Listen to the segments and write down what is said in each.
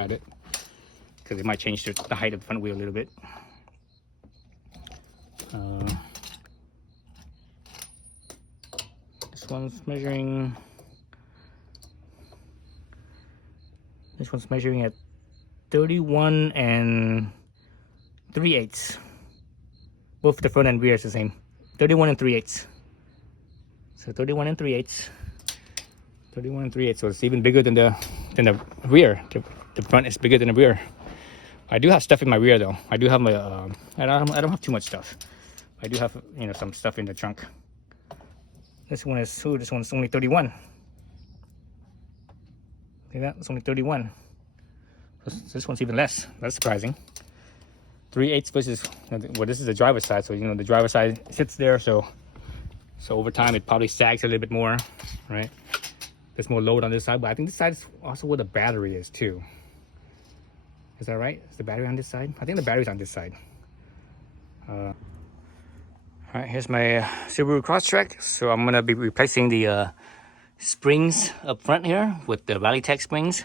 at it because it might change the height of the front wheel a little bit. This one's measuring at 31 3/8. Both the front and rear is the same. 31 3/8. So 31 3/8. 31 3/8. So it's even bigger than the rear. The front is bigger than the rear. I do have stuff in my rear though. I do have my I don't have too much stuff. I do have, you know, some stuff in the trunk. This one's only 31. See that? It's only 31. This one's even less. That's surprising. 3/8 versus, well, this is the driver's side, so you know the driver's side sits there, so over time it probably sags a little bit more, right? There's more load on this side, but I think this side is also where the battery is too. Is that right? Is the battery on this side? I think the battery's on this side. All right, here's my Subaru Crosstrek. So I'm gonna be replacing the springs up front here with the Rallitek springs.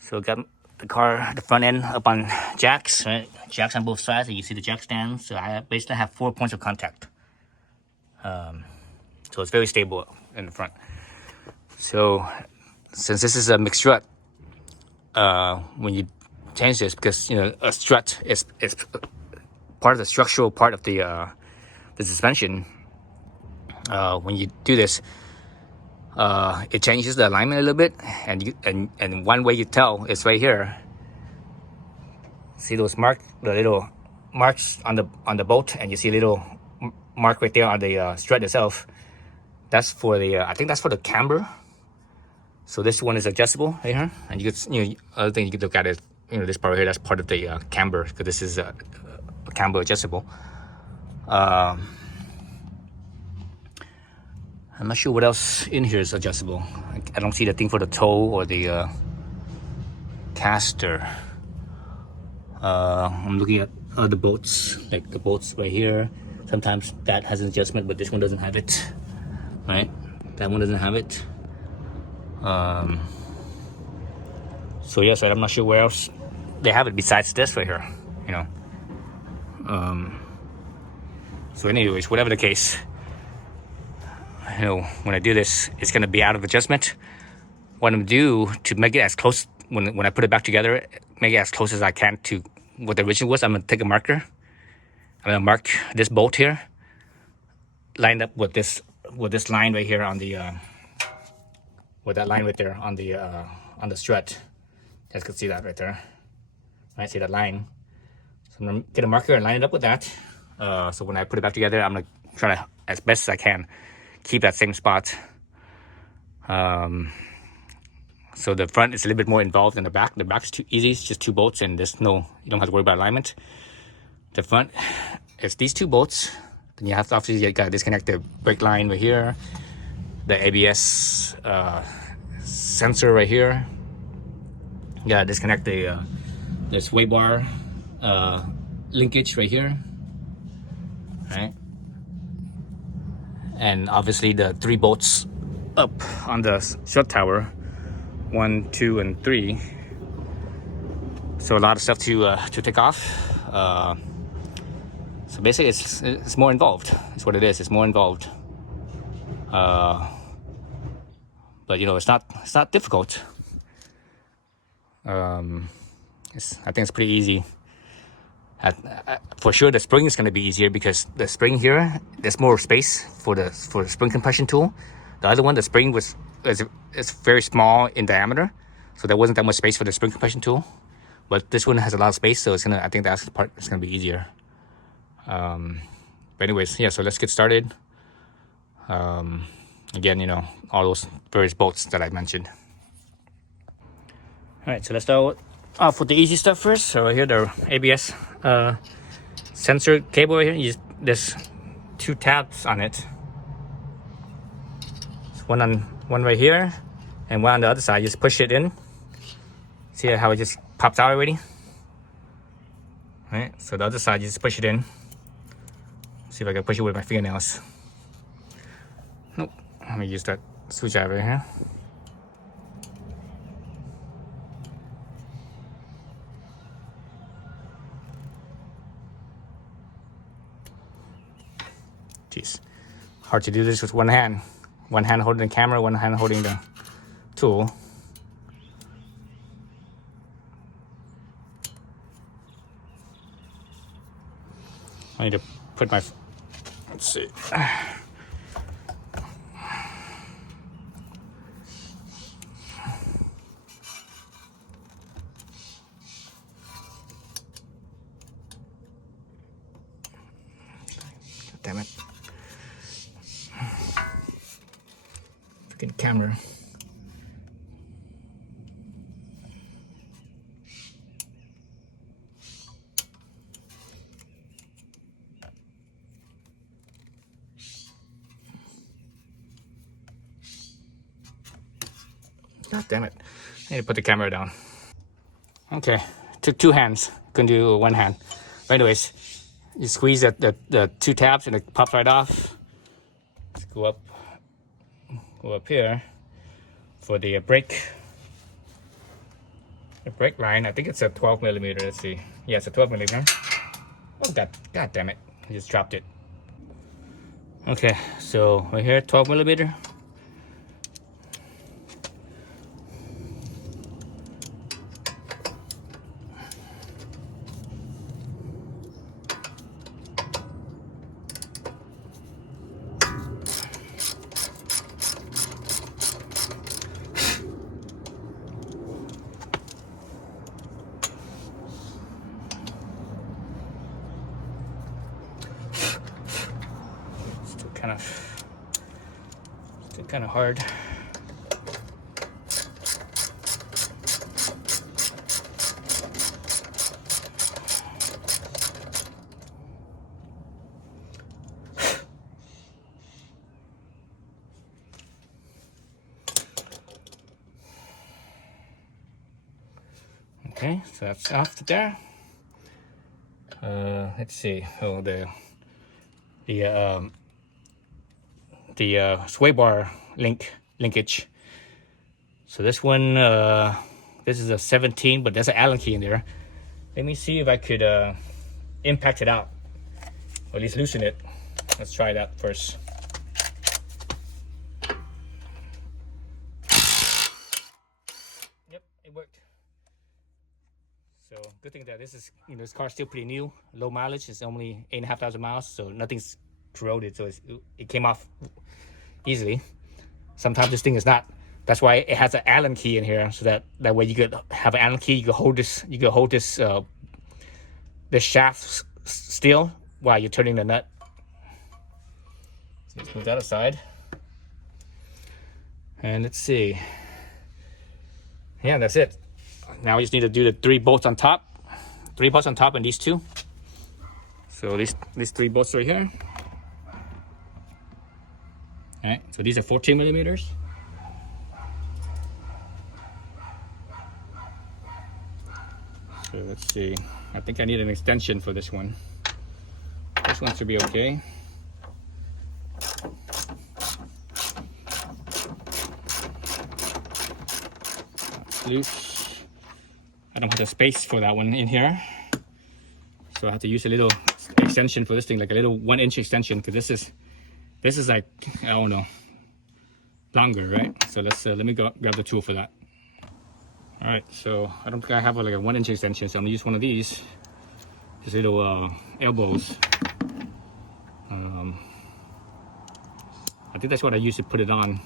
So got the front end up on jacks, right? Jacks on both sides, and you see the jack stand. So I basically have 4 points of contact. So it's very stable in the front. So since this is a mixed strut, when you change this, because you know a strut is part of the structural part of the suspension, when you do this, it changes the alignment a little bit, and one way you tell is right here. See those the little marks on the bolt, and you see a little mark right there on the strut itself. That's for the I think that's for the camber. So this one is adjustable right here, and you could, you know, other thing you could look at is, you know, this part right here. That's part of the camber, because this is a camber adjustable. I'm not sure what else in here is adjustable. I don't see the thing for the toe or the caster. I'm looking at other bolts, like the bolts right here. Sometimes that has an adjustment, but this one doesn't have it, right? That one doesn't have it. So yes, I'm not sure where else they have it besides this right here, you know. So anyways, whatever the case, you know, when I do this, it's going to be out of adjustment. What I'm going to do to make it as close, when I put it back together, make it as close as I can to what the original was, I'm going to take a marker. I'm going to mark this bolt here, lined up with this line right here on the, with that line right there on the strut. You guys can see that right there. Right, see that line? So I'm going to get a marker and line it up with that. So when I put it back together, I'm going to try to, as best as I can, keep that same spot. So the front is a little bit more involved than the back. The back is too easy. It's just 2 bolts, and you don't have to worry about alignment. The front is these 2 bolts. Then you have to, obviously, you got to disconnect the brake line right here, the ABS sensor right here. You got to disconnect the sway bar linkage right here, right? And obviously the 3 bolts up on the strut tower, 1, 2, and 3. So a lot of stuff to take off. So basically, it's more involved. That's what it is. It's more involved. But you know, it's not difficult. I think it's pretty easy. For sure, the spring is going to be easier, because the spring here, there's more space for the spring compression tool. The other one, the spring is very small in diameter, so there wasn't that much space for the spring compression tool. But this one has a lot of space, so I think that's the part that's going to be easier. But anyways, yeah. So let's get started. Again, you know, all those various bolts that I mentioned. All right, so let's start off with the easy stuff first. So here, the ABS sensor cable right here. There's 2 tabs on it. One right here, and one on the other side. You just push it in. See how it just pops out already? Right. So the other side, you just push it in. See if I can push it with my fingernails. Nope. Let me use that screwdriver here. Jeez, hard to do this with one hand. One hand holding the camera, one hand holding the tool. I need to put my, let's see. Damn it. Freaking camera. God damn it. I need to put the camera down. Okay, took 2 hands, couldn't do one hand. But anyways, you squeeze the 2 tabs and it pops right off. Let's go up here for the brake line. I think it's a 12 millimeter. Let's see. Yeah, it's a 12 millimeter. Oh, God damn it. I just dropped it. Okay, so right here, 12 millimeter. Still kind of hard. Okay, so that's off there. Let's see. Oh, the sway bar linkage. So this one, this is a 17, but there's an Allen key in there. Let me see if I could impact it out, or at least loosen it. Let's try that first. Yep, it worked. So good thing that this car's still pretty new, low mileage. It's only 8,500 miles, so nothing's corroded, so it came off easily. Sometimes this thing is not. That's why it has an Allen key in here, so that way you could have an Allen key. You could hold this. You could hold this shaft still while you're turning the nut. So let's move that aside, and let's see. Yeah, that's it. Now we just need to do the 3 bolts on top. 3 bolts on top and these 2. So these 3 bolts right here. All right, so these are 14 millimeters. So let's see. I think I need an extension for this one. This one should be okay. Loose. I don't have the space for that one in here, so I have to use a little extension for this thing, like a little 1-inch extension, because this is like, I don't know, longer, right? So let me go grab the tool for that. All right, so I don't think I have like a 1-inch extension, so I'm gonna use one of these little elbows. I think that's what I used to put it on,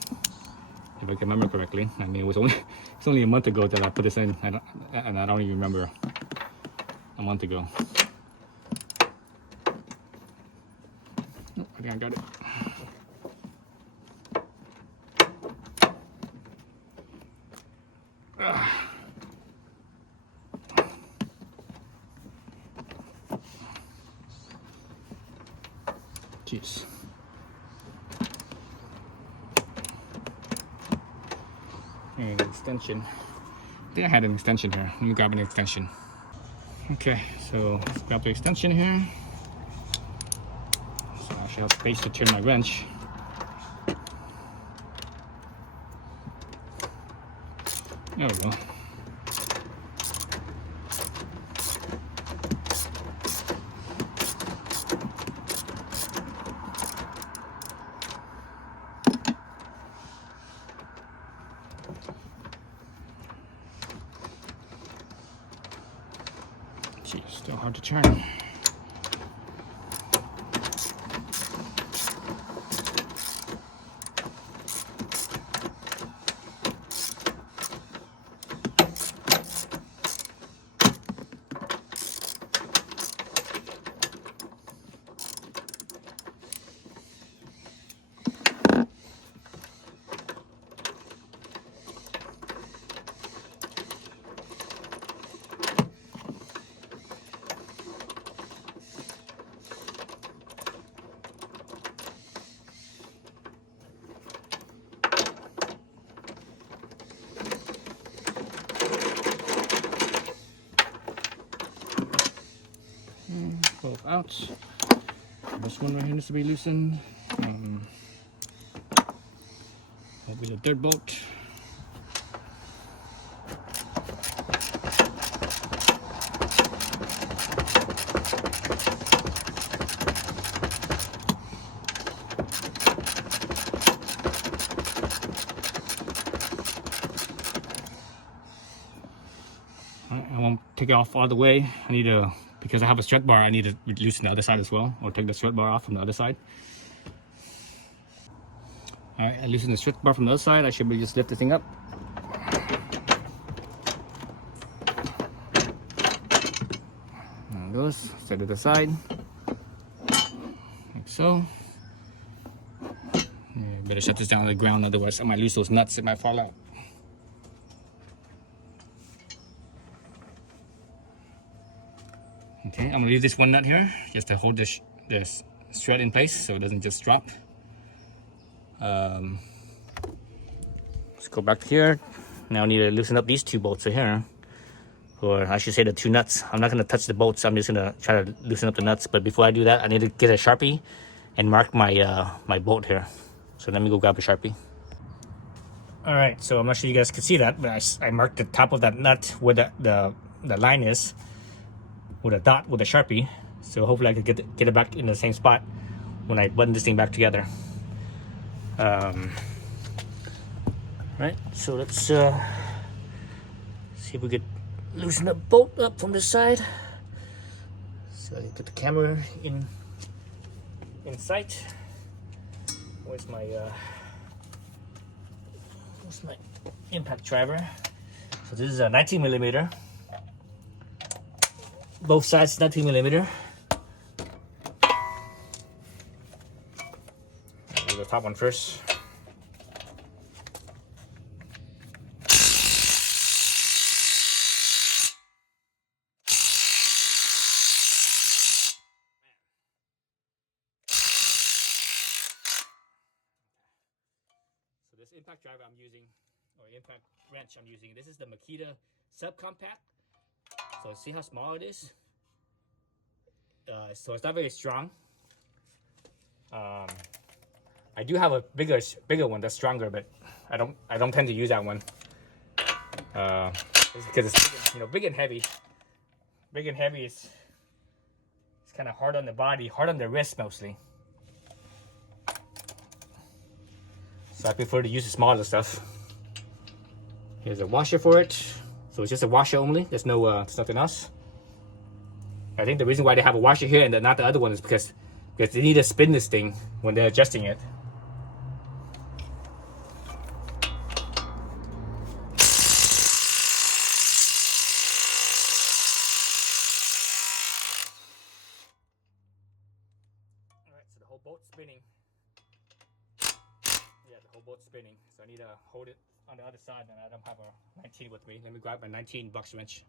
if I can remember correctly. I mean, it's only a month ago that I put this in, and I don't even remember a month ago. Oh, I think I got it. Jeez. And an extension. I think I had an extension here. Let me grab an extension. Okay, so let's grab the extension here. So I should have space to turn my wrench. There we go. Gee, still hard to turn. Both out. This one right here needs to be loosened. That'll be the third bolt. I won't take it off all the way. I need to, because I have a strut bar, I need to loosen the other side as well, or take the strut bar off from the other side. All right, I loosen the strut bar from the other side. I should be just lift the thing up. There it goes. Set it aside, like so. Yeah, better shut this down on the ground, otherwise I might lose those nuts. It might fall out. Okay, I'm gonna leave this one nut here just to hold this strut in place so it doesn't just drop. Let's go back here. Now I need to loosen up these two bolts here, or I should say the two nuts. I'm not gonna touch the bolts. I'm just gonna try to loosen up the nuts. But before I do that, I need to get a Sharpie and mark my my bolt here. So let me go grab a Sharpie. All right, so I'm not sure you guys can see that, but I marked the top of that nut where the line is with a dot with a Sharpie. So hopefully I could get it back in the same spot when I button this thing back together. Right, so let's see if we could loosen the bolt up from this side. So I put the camera in sight. Where's my impact driver? So this is a 19mm. Both sides 19mm. I'll do the top one first. So this impact driver I'm using, or impact wrench I'm using, this is the Makita subcompact. So see how small it is? So it's not very strong. I do have a bigger one that's stronger, but I don't tend to use that one. It's because it's big and heavy. Big and heavy is it's kind of hard on the body, hard on the wrist mostly. So I prefer to use the smaller stuff. Here's a washer for it. So it's just a washer only. There's no there's nothing else. I think the reason why they have a washer here and not the other one is because they need to spin this thing when they're adjusting it. Alright, so the whole boat's spinning. Yeah, the whole boat's spinning. So I need to hold it on the other side, and I don't have a 19 with me. Let me grab my 19 box wrench.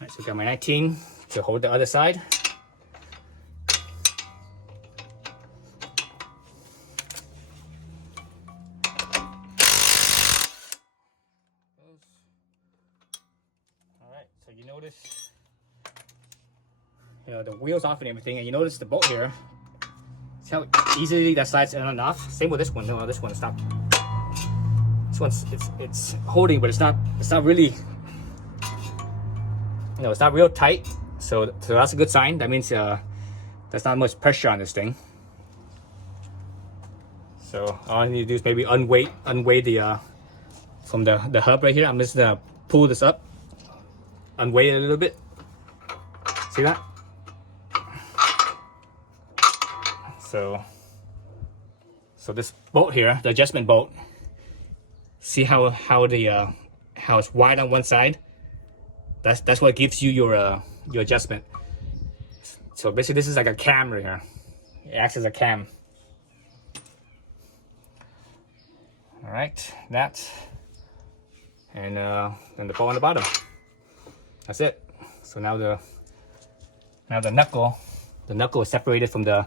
Alright, so I got my 19 to hold the other side. Alright, so you notice the wheels off and everything, and you notice the bolt here. See how easily that slides in and off? Same with this one. No, this one stopped. This one's it's holding, but it's not really, it's not real tight. So that's a good sign. That means there's not much pressure on this thing. So all I need to do is maybe unweigh the from the hub right here. I'm just gonna pull this up, unweigh it a little bit. See that? So this bolt here, the adjustment bolt, see how it's wide on one side? That's what gives you your adjustment. So basically this is like a cam right here. It acts as a cam. All right, that, and then the bolt on the bottom. That's it. So now the knuckle is separated from the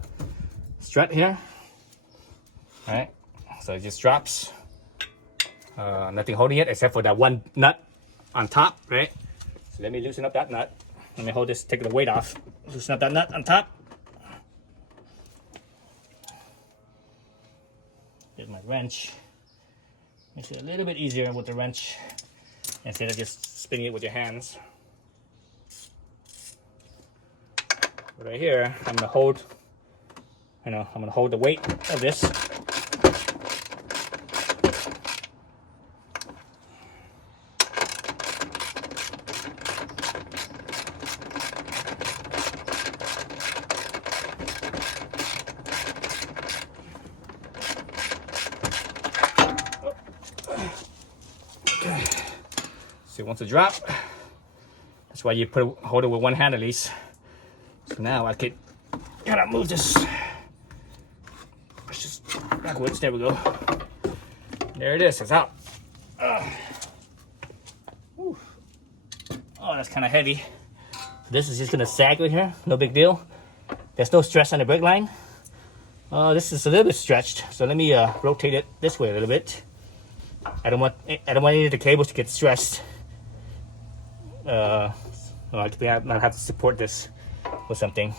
strut here. All right, so it just drops. Nothing holding it except for that one nut on top, right? So let me loosen up that nut. Let me hold this, take the weight off. Loosen up that nut on top. Here's my wrench. Makes it a little bit easier with the wrench instead of just spinning it with your hands. Right here, I'm gonna hold, I'm gonna hold the weight of this. So once it drop, that's why you hold it with one hand at least. So now I could kind of move this. Let's just backwards. There we go. There it is. It's out. Oh, that's kind of heavy. This is just gonna sag right here. No big deal. There's no stress on the brake line. This is a little bit stretched, so let me rotate it this way a little bit. I don't want any of the cables to get stressed. I might have to support this with something.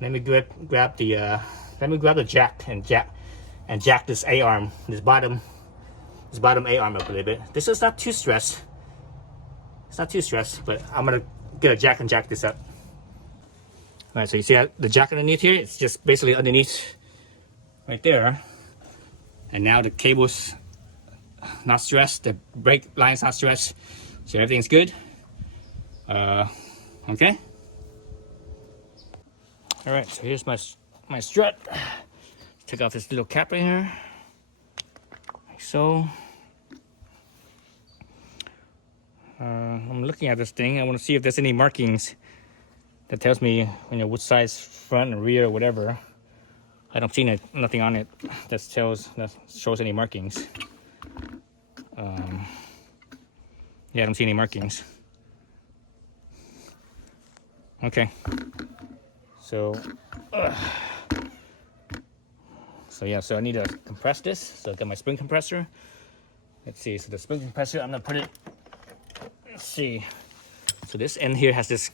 Let me grab the jack and jack this A arm, this bottom A arm up a little bit. This is not too stressed. It's not too stressed, but I'm gonna get a jack and jack this up. All right, so you see the jack underneath here? It's just basically underneath right there. And now the cable's not stressed, the brake line's not stressed, so everything's good. Okay. All right, so here's my strut. Take off this little cap right here, like so. I'm looking at this thing. I want to see if there's any markings that tells me, which side's front and rear or whatever. I don't see nothing on it that shows any markings. Yeah, I don't see any markings. Okay. So I need to compress this. So I got my spring compressor. Let's see. So the spring compressor, I'm gonna put it. Let's see. So this end here has this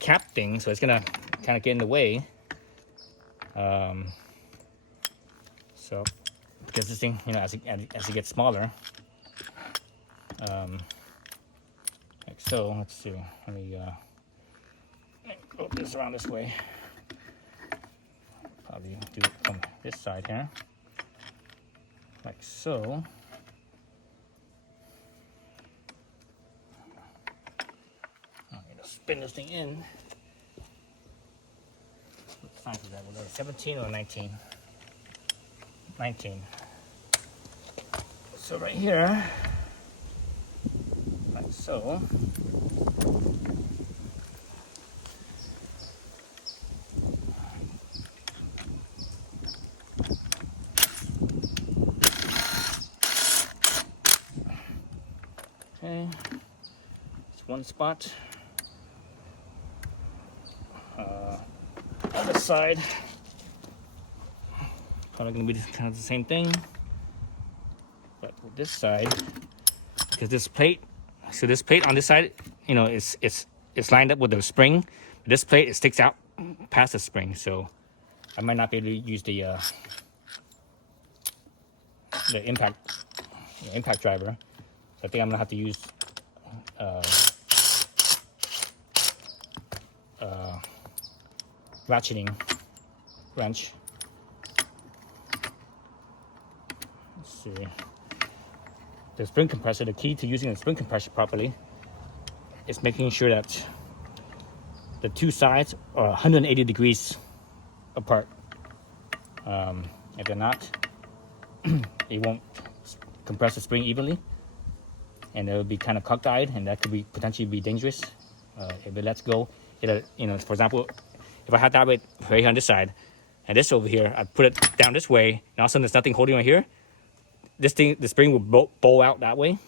cap thing, so it's gonna kind of get in the way. So because this thing, as it gets smaller. Like so. Let's see. Let me go this around this way. Probably do it from this side here, like so. I'm gonna spin this thing in. What size is that? Was that 17 or 19? 19. So right here, like so. Okay, it's one spot. Other side, probably gonna be kind of the same thing, but with this side, because this plate, so this plate on this side, it's lined up with the spring. This plate, it sticks out past the spring, so I might not be able to use the impact driver. I think I'm gonna have to use ratcheting wrench. Let's see. The spring compressor, the key to using the spring compressor properly is making sure that the two sides are 180 degrees apart. If they're not, it won't compress the spring evenly, and it will be kind of cockeyed, and that could be potentially be dangerous. If it lets go, for example, if I had that right here on this side, and this over here, I put it down this way, and all of a sudden there's nothing holding right here. The spring will bow out that way.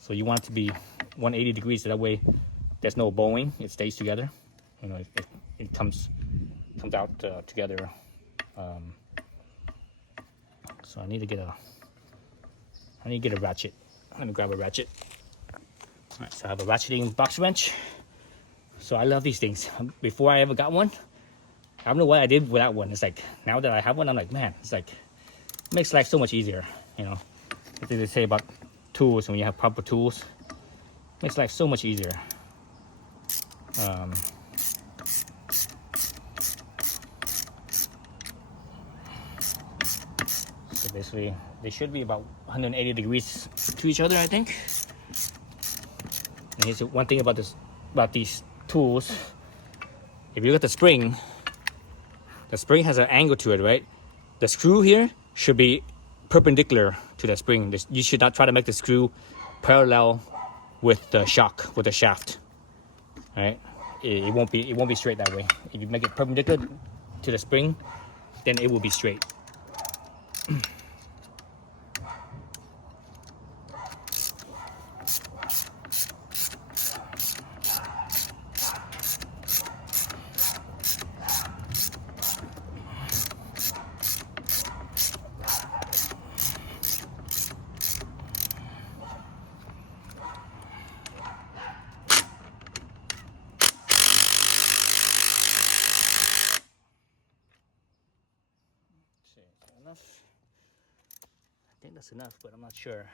So you want it to be 180 degrees, so that way there's no bowing. It stays together. It comes out together. So I need to get a ratchet. I'm gonna grab a ratchet. All right, so I have a ratcheting box wrench. So I love these things. Before I ever got one, I don't know what I did without one. It's like, now that I have one, I'm like, man, it's like, it makes life so much easier, What did they say about tools? When you have proper tools, it makes life so much easier. So basically, they should be about 180 degrees to each other, I think. And here's one thing about these tools. If you look at the spring has an angle to it, right? The screw here should be perpendicular to the spring. You should not try to make the screw parallel with the shaft, right? It won't be straight that way. If you make it perpendicular to the spring, then it will be straight. Enough. I think that's enough, but I'm not sure.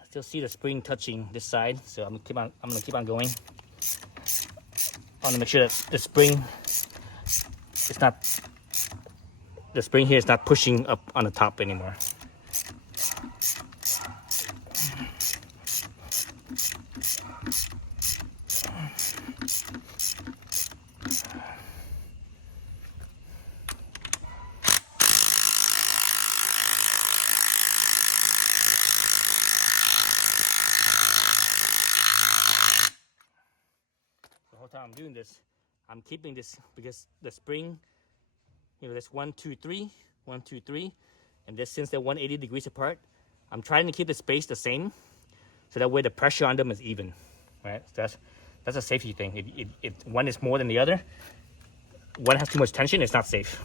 I still see the spring touching this side, so I'm gonna keep on going. I want to make sure that the spring here is not pushing up on the top anymore. The whole time I'm doing this, I'm keeping this because the spring, there's 1, 2, 3, 1, 2, 3, and this, since they're 180 degrees apart, I'm trying to keep the space the same, so that way the pressure on them is even, right? So that's a safety thing. If one is more than the other, one has too much tension, it's not safe.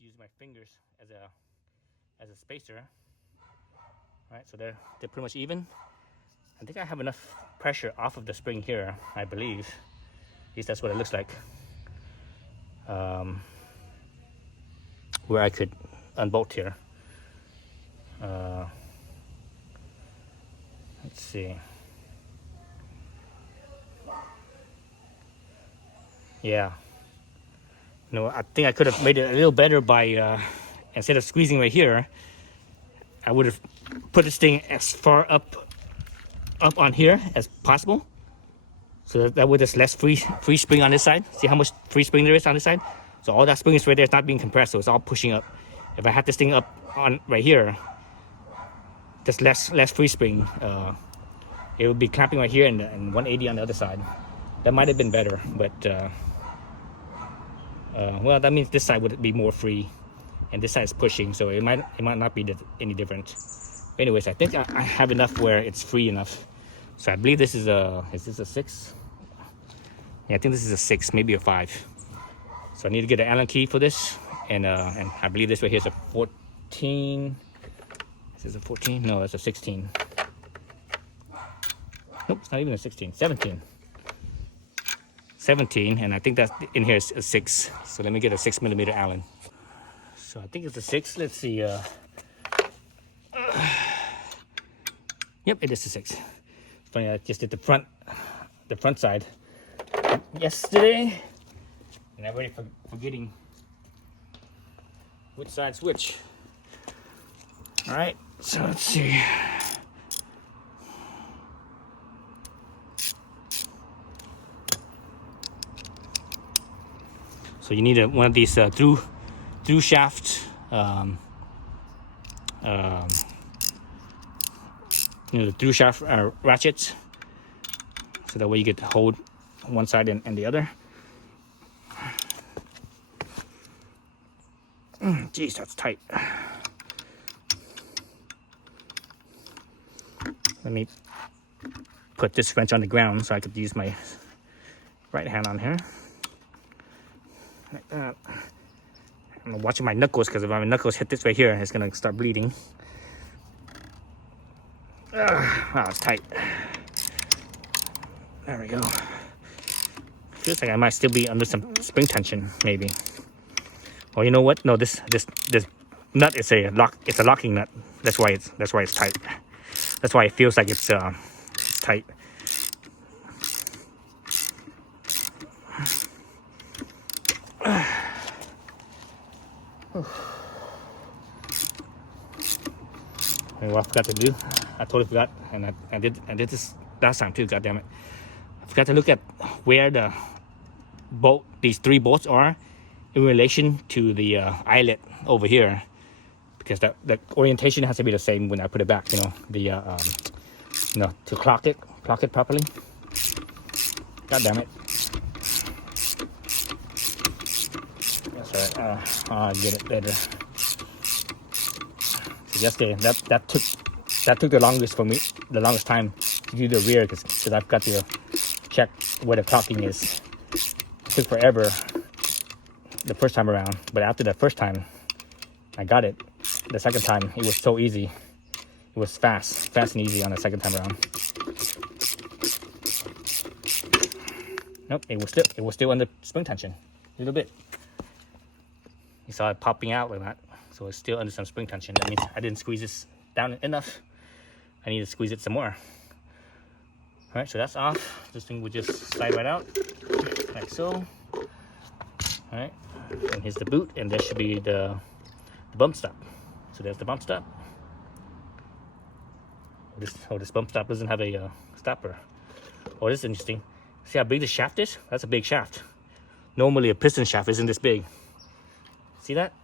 Use my fingers as a spacer. All right, so they're pretty much even. I think I have enough pressure off of the spring here, I believe. At least that's what it looks like. Where I could unbolt here. Let's see. Yeah. I think I could have made it a little better by, instead of squeezing right here, I would have put this thing as far up on here as possible. So that way there's less free spring on this side. See how much free spring there is on this side? So all that spring is right there. It's not being compressed, so it's all pushing up. If I had this thing up on right here, there's less free spring. It would be clamping right here and 180 on the other side. That might have been better, but well, that means this side would be more free, and this side is pushing, so it might not be any different. Anyways, I think I have enough where it's free enough. So I believe this is this a 6? Yeah, I think this is a 6, maybe a 5. So I need to get an Allen key for this, and I believe this right here is a 14. Is this a 14? No, that's a 16. Nope, it's not even a 16. 17. 17, and I think that in here is a 6. So let me get a 6mm Allen. So I think it's a 6. Let's see. Yep, it is a 6. It's funny, I just did the front side yesterday, and I'm already forgetting which side switch. All right, so let's see. So you need one of these through shaft the through shaft ratchets, so that way you get to hold one side and the other. Geez, that's tight. Let me put this wrench on the ground so I could use my right hand on here. Like that. I'm watching my knuckles, because if my knuckles hit this right here, it's gonna start bleeding. Wow, it's tight. There we go. Feels like I might still be under some spring tension, maybe. Well, you know what? No, this nut is a lock. It's a locking nut. That's why it's tight. That's why it feels like it's tight. And what I forgot to do, I totally forgot, and I did this last time too. God damn it! I forgot to look at where the bolt, these 3 bolts are in relation to the eyelet over here, because the orientation has to be the same when I put it back. You know, to clock it properly. God damn it! That's right. I'll get it later. So yesterday, that took the longest for me, the longest time to do the rear, because I've got to check where the clocking is. It took forever the first time around, but after the first time, I got it. The second time, it was so easy. It was fast and easy on the second time around. Nope, it was still under spring tension, a little bit. You saw it popping out like that, so it's still under some spring tension. That means I didn't squeeze this down enough. I need to squeeze it some more. All right, so that's off. This thing will just slide right out, like so. All right, and here's the boot, and there should be the bump stop. So there's the bump stop. This bump stop doesn't have a stopper. Oh, this is interesting. See how big the shaft is? That's a big shaft. Normally a piston shaft isn't this big. See that?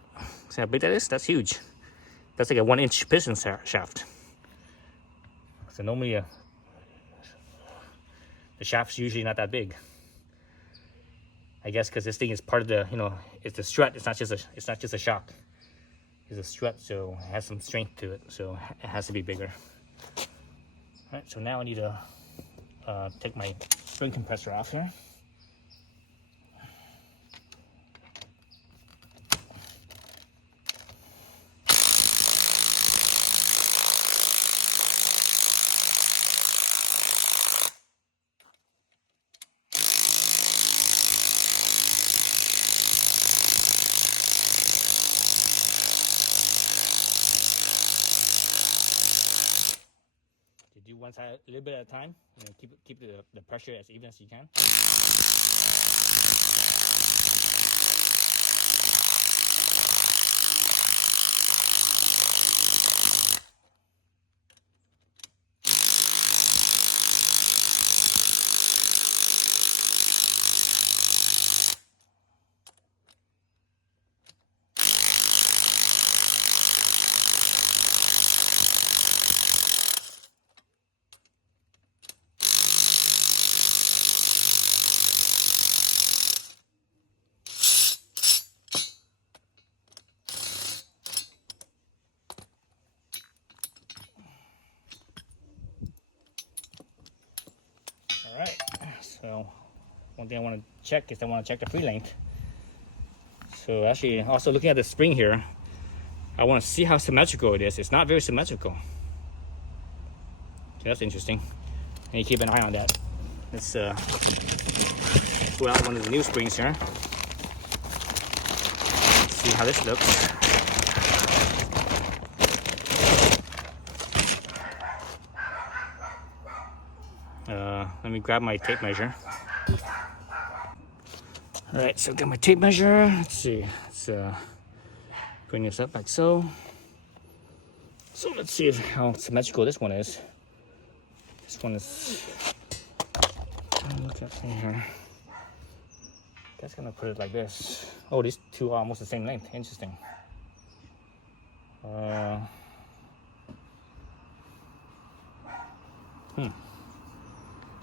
See how big that is? That's huge. That's like a 1-inch piston shaft. So normally the shaft's usually not that big. I guess because this thing is part of the, it's a strut. It's not just a shock. It's a strut, so it has some strength to it. So it has to be bigger. All right. So now I need to take my spring compressor off here. Do one side a little bit at a time, and keep the pressure as even as you can. All right, so one thing I want to check is the free length. So actually, also looking at the spring here, I want to see how symmetrical it is. It's not very symmetrical. So that's interesting. I need to keep an eye on that. Let's pull out one of the new springs here. Let's see how this looks. Let me grab my tape measure. All right, so got my tape measure. Let's see. It's bring this up like so. So let's see how symmetrical this one is. This one is, look at here. That's gonna put it like this. Oh, these two are almost the same length. Interesting.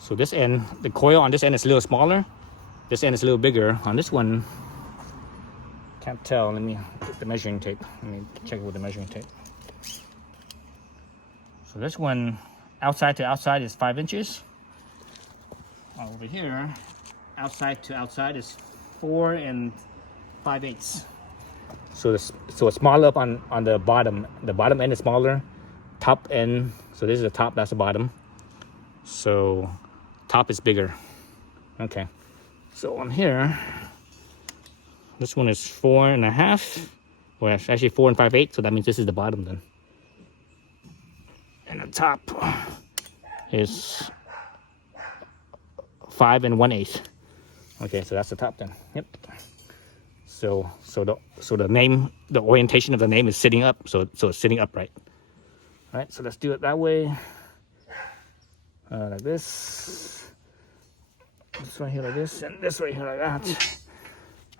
So this end, the coil on this end is a little smaller. This end is a little bigger. On this one, can't tell. Let me get the measuring tape. Let me check it with the measuring tape. So this one, outside to outside is 5 inches. Over here, outside to outside is 4 5/8. So it's smaller up on the bottom. The bottom end is smaller. Top end, so this is the top, that's the bottom. So top is bigger. Okay. So on here, this one is 4.5. Well, it's actually 4 5/8. So that means this is the bottom then. And the top is 5 1/8. Okay, so that's the top then. Yep. So the name, the orientation of the name is sitting up. So it's sitting upright. All right. So let's do it that way. Like this. This right here like this, and this right here like that.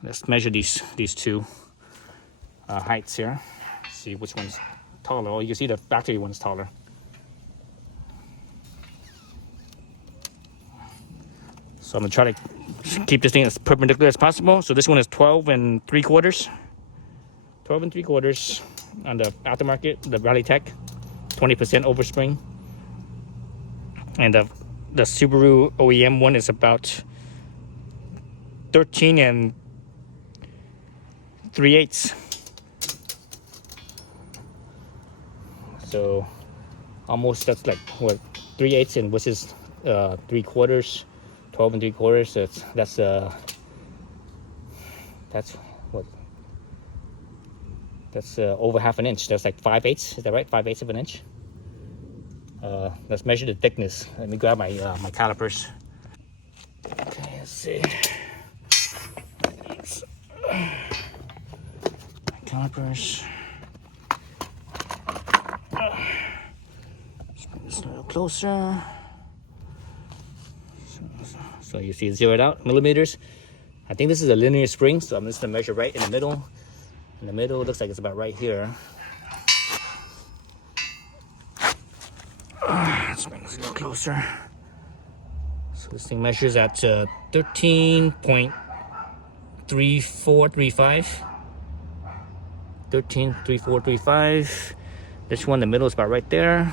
Let's measure these two heights here. See which one's taller. Oh, you can see the factory one's taller. So I'm gonna try to keep this thing as perpendicular as possible. So this one is 12 3/4. 12 3/4 on the aftermarket, the Rallitek, 20% overspring. And the Subaru OEM one is about 13 3/8. So almost, that's like what, 3/8, and which is 3/4. 12 3/4. That's what? That's over half an inch. That's like 5/8. Is that right? 5/8 of an inch. Let's measure the thickness. Let me grab my my calipers. Okay, let's see. Calipers. Let's bring this a little closer. So you see it zeroed out, millimeters. I think this is a linear spring, so I'm just gonna measure right in the middle. In the middle, it looks like it's about right here. Let's bring this a little closer. So this thing measures at 13.3435. 13.3435. This one in the middle is about right there.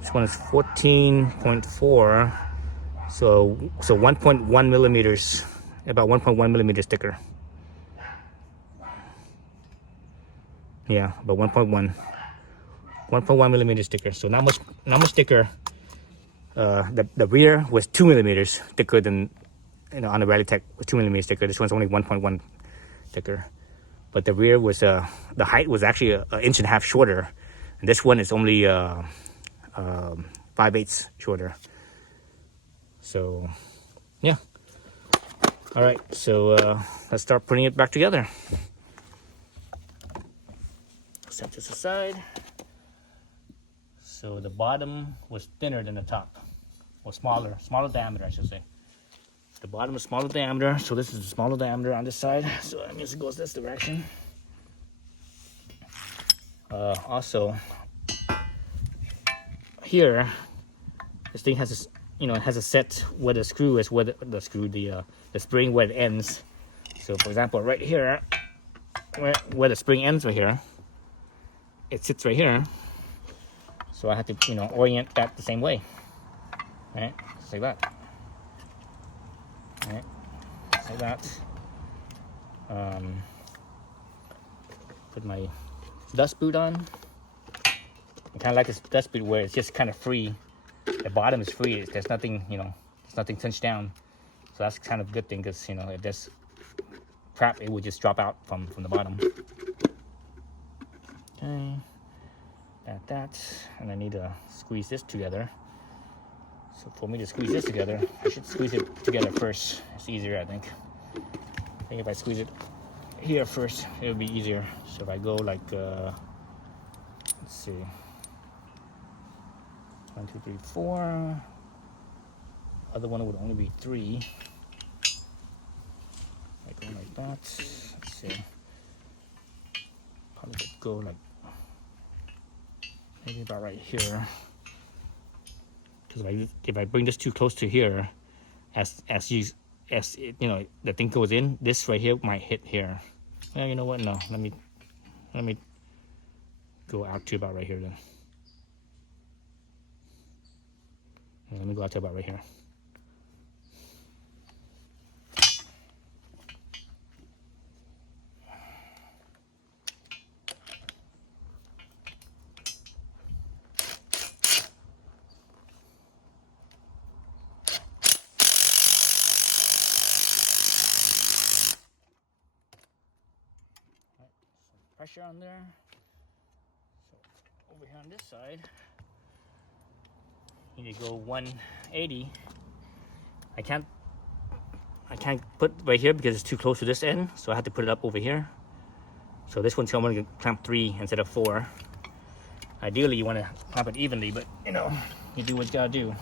This one is 14.4. So 1.1 millimeters, about 1.1 millimeters thicker. Yeah, about 1.1 millimeters thicker. So not much thicker. The rear was 2 millimeters thicker than, on the Rallitek was 2 millimeters thicker. This one's only 1.1 thicker. But the rear was the height was actually an inch and a half shorter, and this one is only 5/8 shorter. So yeah. All right, so let's start putting it back together. Set this aside. So the bottom was thinner than the top, or smaller diameter, I should say. The bottom is smaller diameter, so this is the smaller diameter on this side. So that means it goes this direction. Also, here, this thing has it has a set where the screw is, where the spring where it ends. So for example, right here, where the spring ends right here, it sits right here. So I have to orient that the same way. All right, just like that. All right, just like that. Put my dust boot on. I kind of like this dust boot where it's just kind of free. The bottom is free. There's nothing, there's nothing cinched down. So that's kind of a good thing, because if there's crap, it would just drop out from the bottom. Okay, that, and I need to squeeze this together. So for me to squeeze this together, I should squeeze it together first. It's easier, I think. If I squeeze it here first, it'll be easier. So if I go like, let's see, 1, 2, 3, 4. Other one would only be 3. I go like that. Let's see. Probably could go like maybe about right here. Because if I bring this too close to here, as you know, the thing goes in, this right here might hit here. Well, you know what? No, let me go out to about right here then. Let me go out to about right here. Pressure on there. So over here on this side, you need to go 180. I can't put right here because it's too close to this end, so I have to put it up over here. So this one's going to clamp 3 instead of 4. Ideally, you want to clamp it evenly, but you know, you do what you gotta do,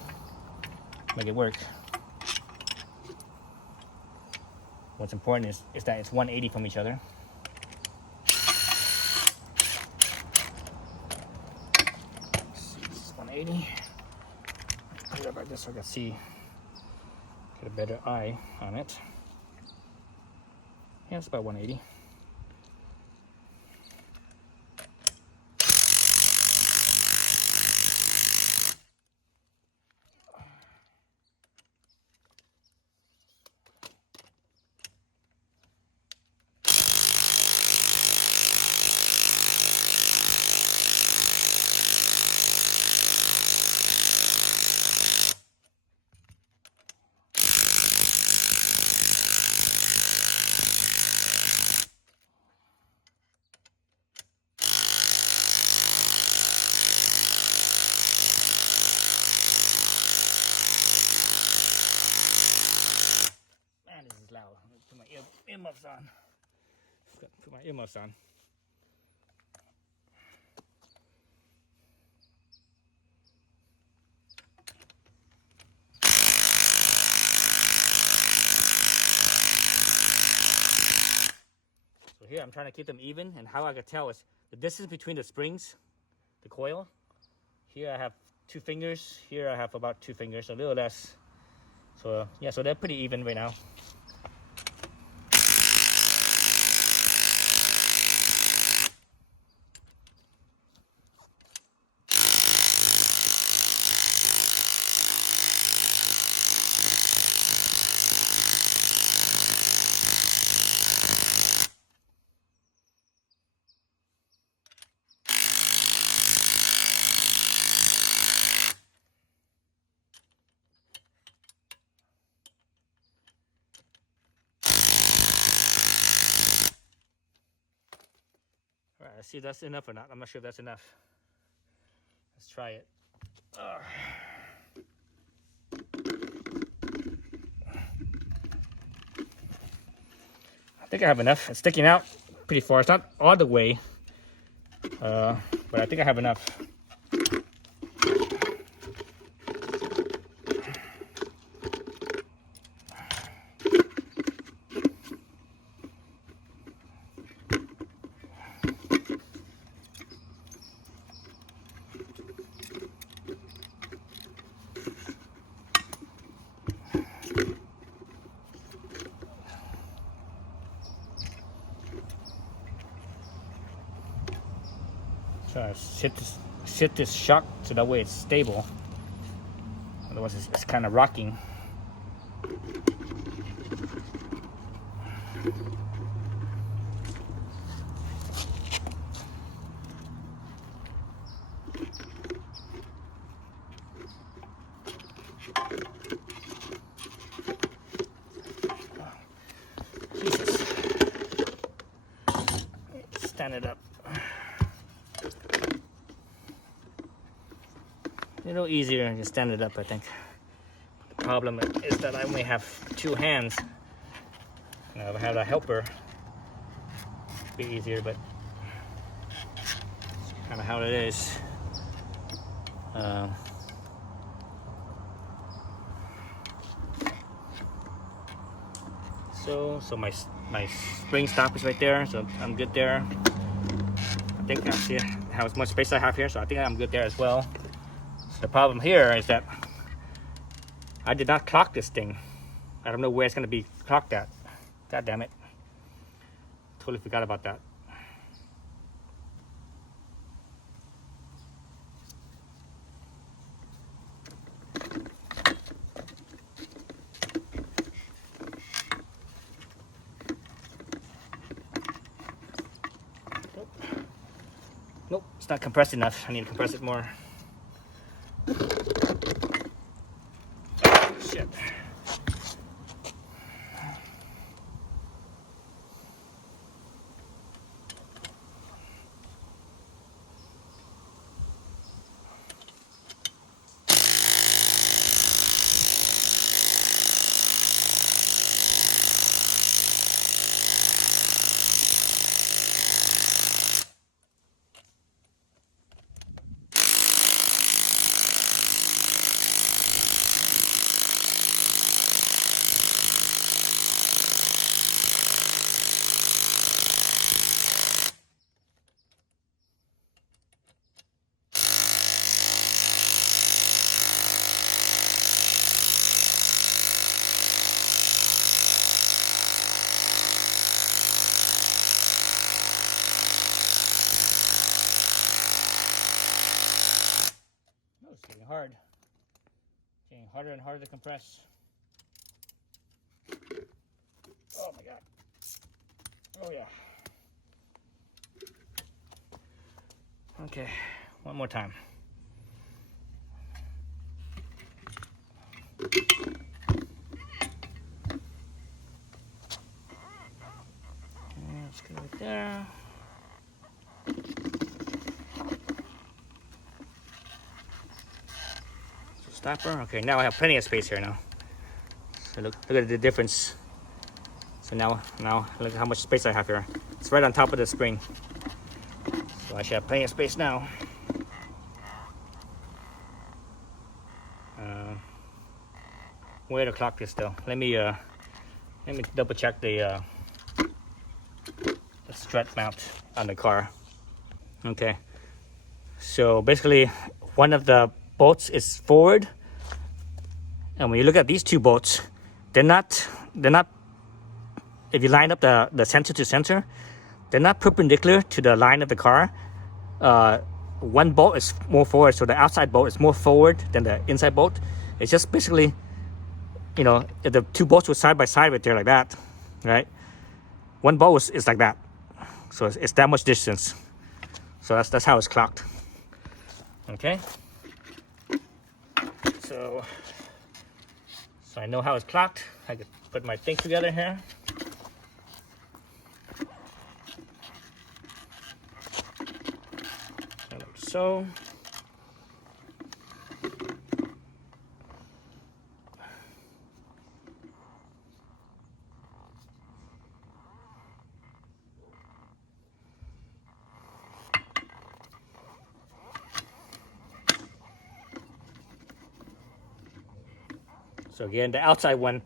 make it work. What's important is that it's 180 from each other. This is 180. Put it up like this so I can see, get a better eye on it. Yeah, it's about 180. Loud. Put my earmuffs on. Put my earmuffs on. So here I'm trying to keep them even, and how I can tell is the distance between the springs, the coil. Here I have 2 fingers. Here I have about 2 fingers, a little less. So yeah, so they're pretty even right now. Alright, let's see if that's enough or not. I'm not sure if that's enough. Let's try it. I think I have enough. It's sticking out pretty far. It's not all the way, but I think I have enough. So I sit this shock so that way it's stable. Otherwise it's kind of rocking. Jesus. Stand it up. A little easier to stand it up, I think. The problem is that I only have 2 hands. And I have a helper. be easier, but it's kind of how it is. So my spring stop is right there, so I'm good there. I think I see how much space I have here, so I think I'm good there as well. So the problem here is that I did not clock this thing. I don't know where it's going to be clocked at. God damn it. Totally forgot about that. Nope, it's not compressed enough. I need to compress it more. Shit. It's getting hard. Getting harder and harder to compress. Oh my god. Oh yeah. Okay, one more time. Let's go right there. Stopper. Okay, now I have plenty of space here now. So look at the difference. So now look at how much space I have here. It's right on top of the spring. So I should have plenty of space now. Where to clock this though? Let me double check the strut mount on the car. Okay. So basically, one of the bolts is forward, and when you look at these two bolts, they're not. If you line up the center to center, they're not perpendicular to the line of the car. One bolt is more forward, so the outside bolt is more forward than the inside bolt. It's just basically, you know, if the two bolts were side by side right there like that, right? One bolt is like that, so it's that much distance. So that's how it's clocked. Okay. So I know how it's clocked. I can put my thing together here. So again, the outside one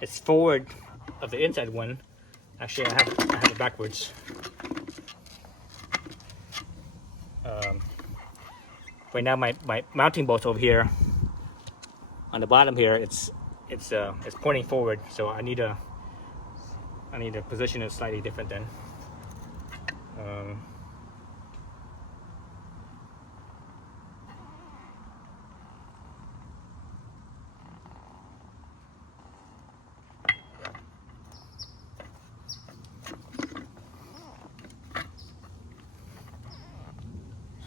is forward of the inside one. Actually, I have it backwards. Right now, my mounting bolt over here on the bottom here, it's pointing forward, so I need to position it slightly different then.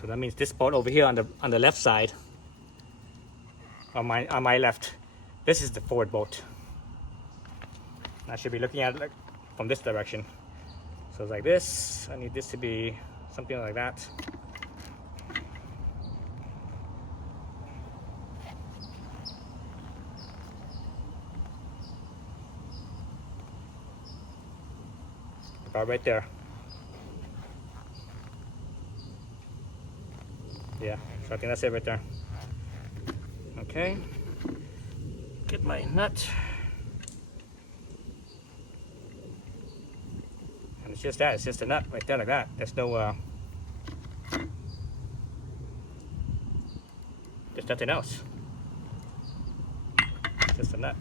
So that means this bolt over here on the left side, on my left, this is the forward bolt. I should be looking at it like from this direction. So it's like this. I need this to be something like that. About right there. Yeah, so I think that's it right there. Okay, get my nut. And it's just that, it's just a nut right there like that. There's no, there's nothing else. It's just a nut.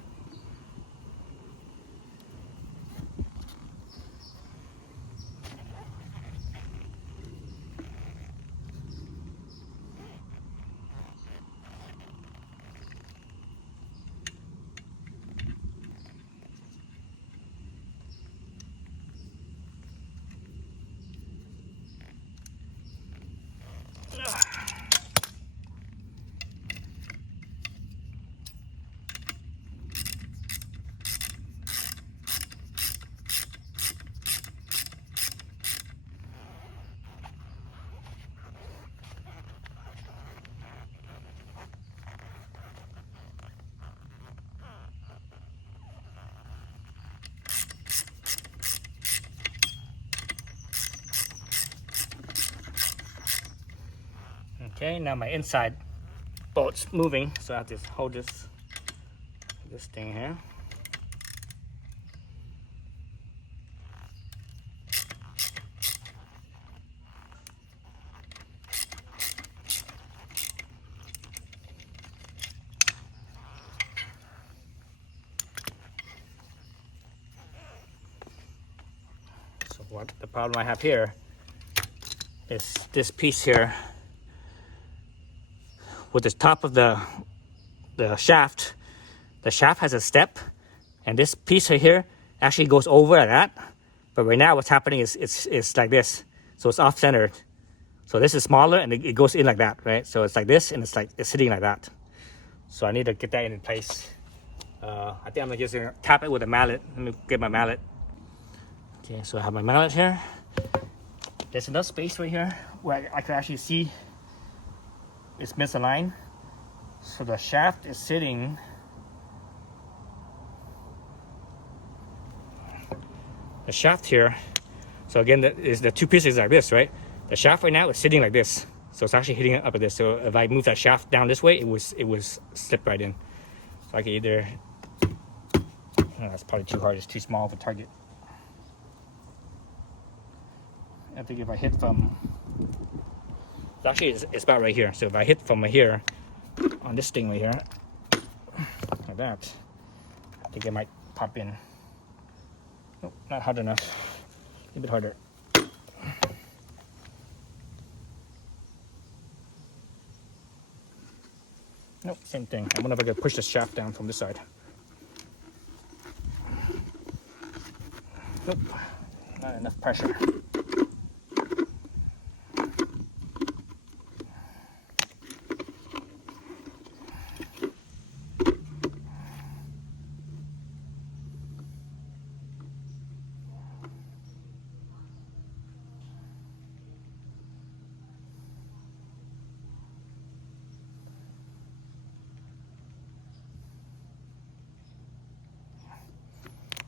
Okay, now my inside bolt's moving, so I have to hold this thing here. So what the problem I have here is this piece here with the top of the shaft. The shaft has a step, and this piece right here actually goes over like that. But right now what's happening is it's like this. So it's off-centered. So this is smaller and it goes in like that, right? So it's like this and it's sitting like that. So I need to get that in place. I think I'm just gonna tap it with a mallet. Let me get my mallet. Okay, so I have my mallet here. There's enough space right here where I can actually see it's misaligned. So the shaft is sitting the shaft here. So again, the two pieces like this, right? The shaft right now is sitting like this. So it's actually hitting up at this. So if I move that shaft down this way, it was slip right in. So I can either, oh, that's probably too hard, it's too small of a target. I think if I hit from, actually it's about right here. So if I hit from here, on this thing right here, like that, I think it might pop in. Nope, not hard enough. A bit harder. Nope, same thing. I wonder if I can push the shaft down from this side. Nope, not enough pressure.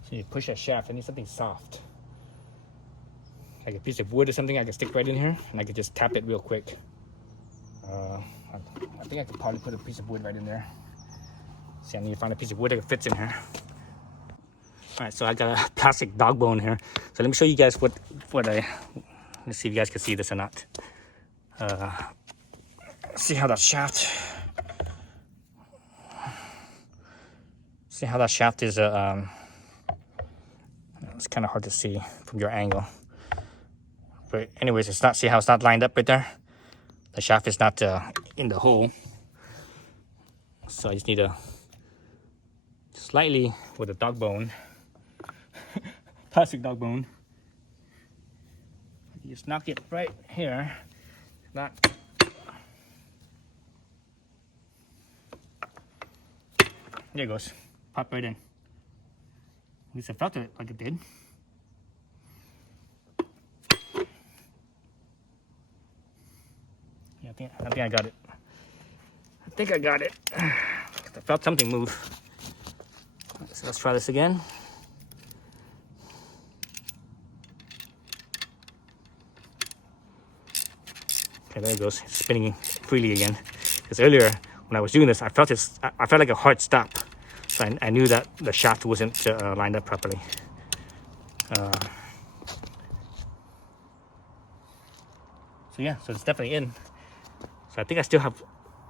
So you push that shaft, I need something soft. Like a piece of wood or something I can stick right in here, and I can just tap it real quick. I think I could probably put a piece of wood right in there. See, I need to find a piece of wood that fits in here. All right, so I got a plastic dog bone here. So let me show you guys what let's see if you guys can see this or not. See how that shaft, is, it's kind of hard to see from your angle. But anyways, see how it's not lined up right there? The shaft is not in the hole. So I just need to slightly, with a dog bone, plastic dog bone, you just knock it right here. Not, there it goes, pop right in. At least I felt it like it did. Yeah, I think I got it. I think I got it. I felt something move. So let's try this again. Okay, there it goes. It's spinning freely again. Because earlier when I was doing this, I felt like a hard stop. So I knew that the shaft wasn't lined up properly. So yeah, so it's definitely in. So I think I still have,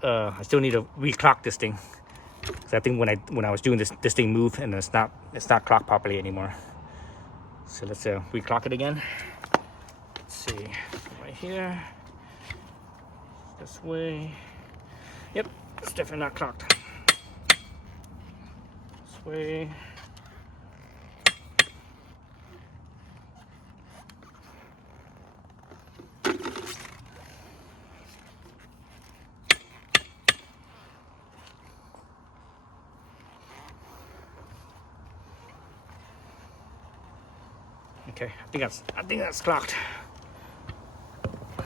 I still need to re-clock this thing. Because I think when I was doing this thing moved and it's not clocked properly anymore. So let's re-clock it again. Let's see, right here, this way. Yep, it's definitely not clocked. This way. Okay, I think that's clocked.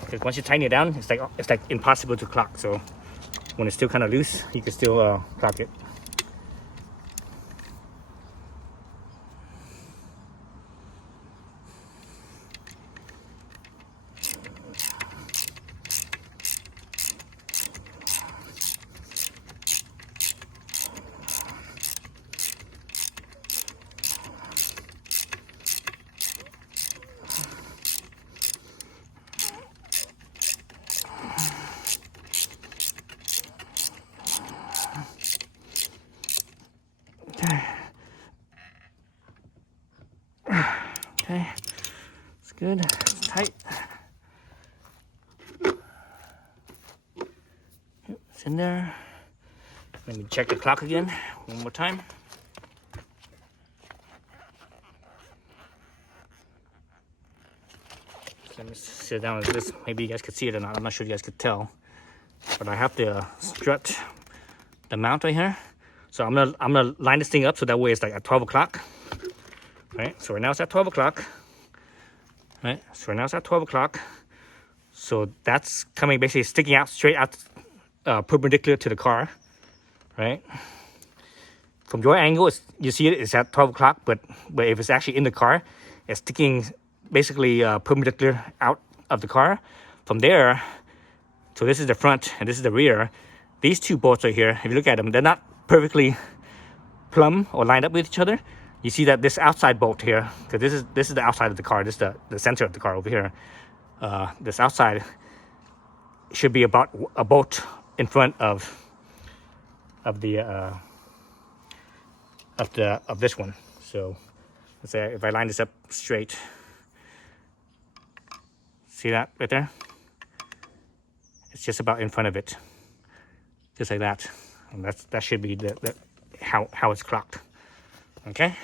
Because once you tighten it down, it's like impossible to clock. So when it's still kind of loose, you can still clock it. Okay, it's good, it's tight. It's in there. Let me check the clock again, one more time. Let me sit down with this, maybe you guys could see it or not, I'm not sure if you guys could tell. But I have the strut, the mount right here. So I'm gonna line this thing up so that way it's like at 12 o'clock. Right, so right now it's at 12 o'clock. Right, so right now it's at 12 o'clock. So that's coming basically sticking out straight out, perpendicular to the car. Right. From your angle, you see it's at 12 o'clock, but if it's actually in the car, it's sticking basically perpendicular out of the car. From there, so this is the front and this is the rear. These two bolts right here, if you look at them, they're not perfectly plumb or lined up with each other. You see that this outside bolt here, because this is the outside of the car, this is the center of the car over here. This outside should be about a bolt in front of this one. So let's say if I line this up straight, see that right there? It's just about in front of it, just like that. And that should be how it's clocked. Okay.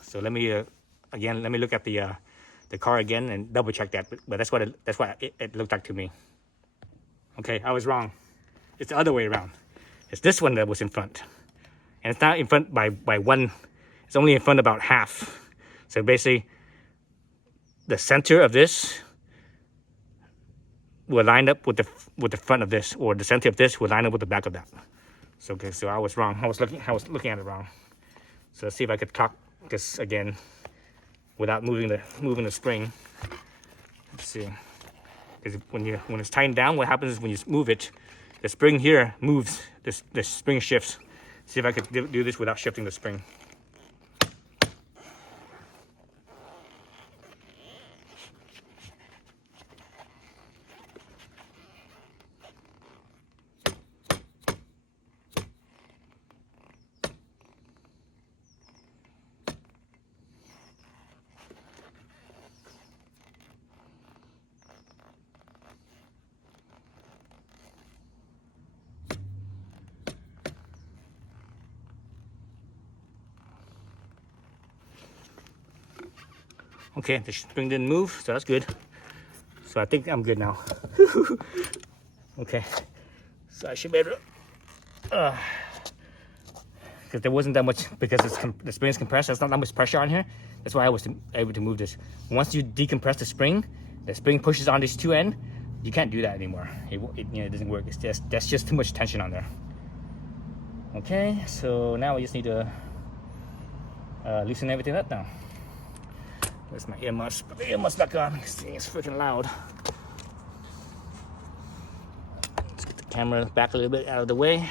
So let me look at the car again and double check that. But that's what it looked like to me. Okay, I was wrong. It's the other way around. It's this one that was in front, and it's not in front by one. It's only in front about half. So basically, the center of this will line up with the front of this, or the center of this will line up with the back of that. So okay, so I was wrong. I was looking at it wrong. So let's see if I could clock this again without moving the spring. Let's see. Because when it's tightened down, what happens is when you move it, the spring here moves. The spring shifts. See if I could do this without shifting the spring. Okay, the spring didn't move, so that's good. So I think I'm good now. Okay, so I should be able to, because there wasn't that much, because the spring is compressed, there's not that much pressure on here. That's why I was able to move this. Once you decompress the spring pushes on these two ends, you can't do that anymore. It doesn't work. That's just too much tension on there. Okay, so now we just need to loosen everything up now. There's my earmuffs. Put the earmuffs back on. See, it's freaking loud. camera back a little bit out of the way.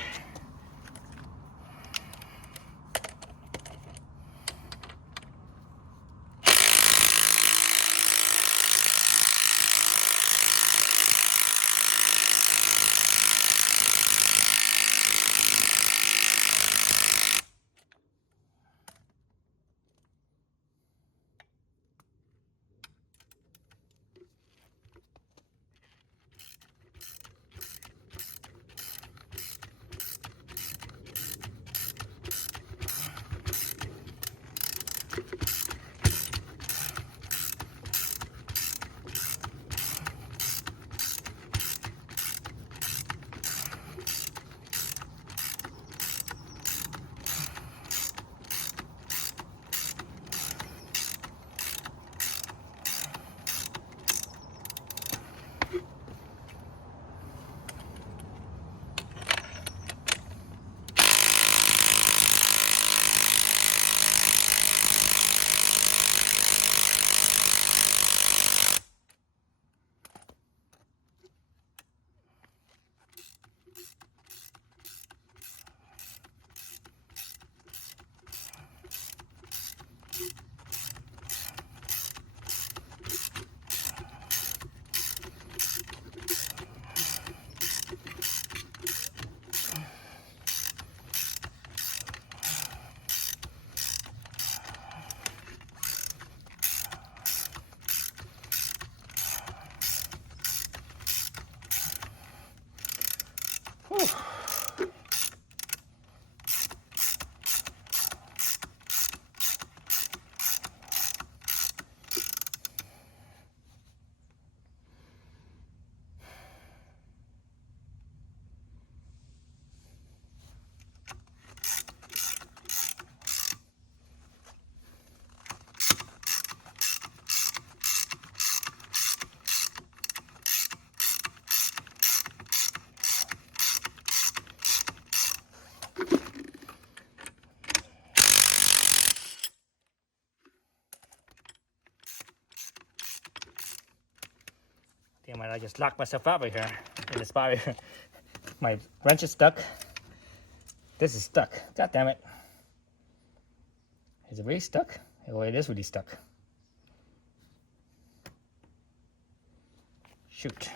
Whew. Damn it, I just locked myself out right here in the spot right here. My wrench is stuck. This is stuck. God damn it. Is it really stuck? Oh, it is really stuck. Shoot.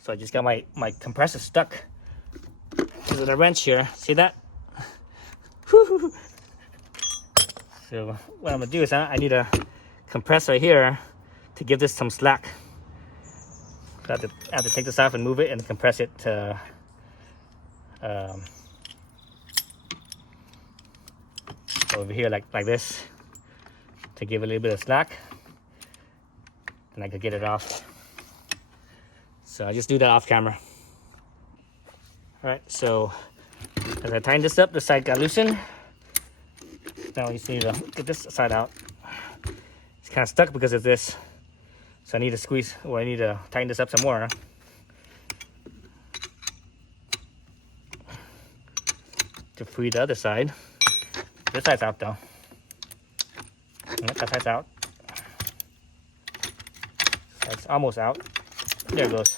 So I just got my compressor stuck because of the wrench here. See that? So what I'm gonna do is I need a compressor here to give this some slack. So I have to take this off and move it and compress it to over here like this to give a little bit of slack, and I could get it off. So I just do that off camera. All right, so as I tighten this up, the side got loosened. Now I just need to get this side out. It's kind of stuck because of this. So I need to squeeze, or I need to tighten this up some more. To free the other side. This side's out though. That side's out. That's almost out. There it goes.